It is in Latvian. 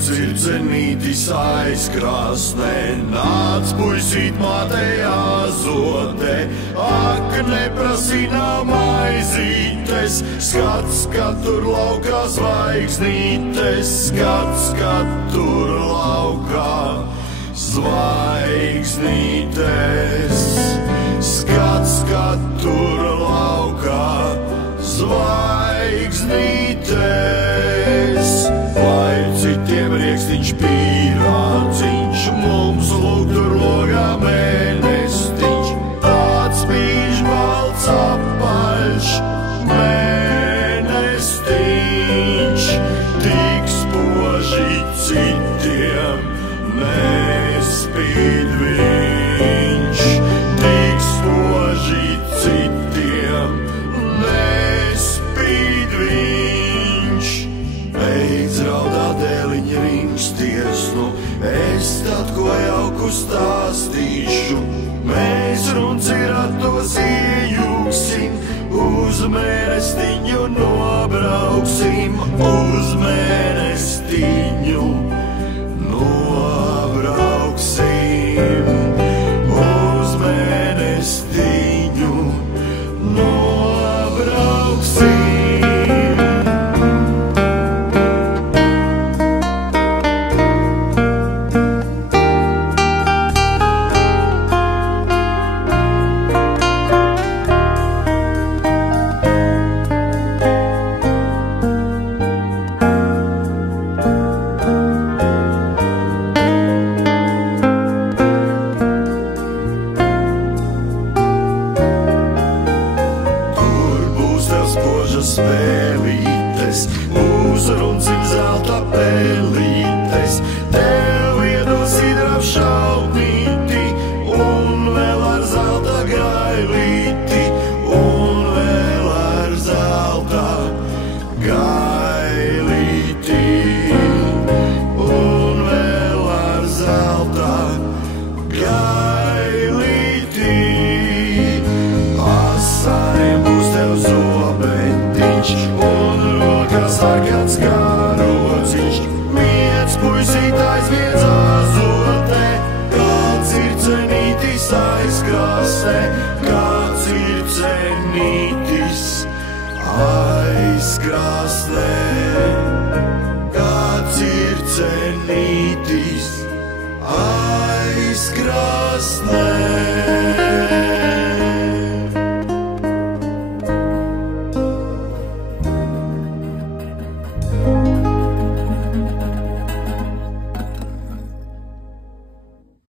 kāds ir cenītis aizkrāsnē, nāc puisīt mātei azote, ak, neprasīnā maizītes, skats, kad tur laukā zvaigznītes, skats, kad tur laukā zvaigznītes, skats, kad tur laukā zvaigznītes. Vai citiem riekstiņš pīrāciņš, mums lūk tur logā mēnestiņš, tāds mīļš balts apaļš mēnestiņš, tik spoži citiem nespīd viņš, tik spoži citiem nespīd viņš. Beidz raudāt dēliņa riņķsties, nu es tad ko jauku stāstīšu. Mēs runci ratos iejūksim, uz mēnestiņu nobrauksim, uz mēnestiņu nobrauksim, uz mēnestiņu nobrauksim. Spēlītes, uzruncim zelta pelītes, tev iedos hidrap šautnīti, un vēl ar zelta gailīti, un vēl ar zelta gailīti, un vēl ar zelta gailīti. Asariem būs tev zobentiņš, un rokās sargāts karociņš, miec puisīt aizviedz azote, kāds ir cenītis aizkrāsnē, kāds ir cenītis aizkrāsnē, kāds ir cenītis aizkrāsnē.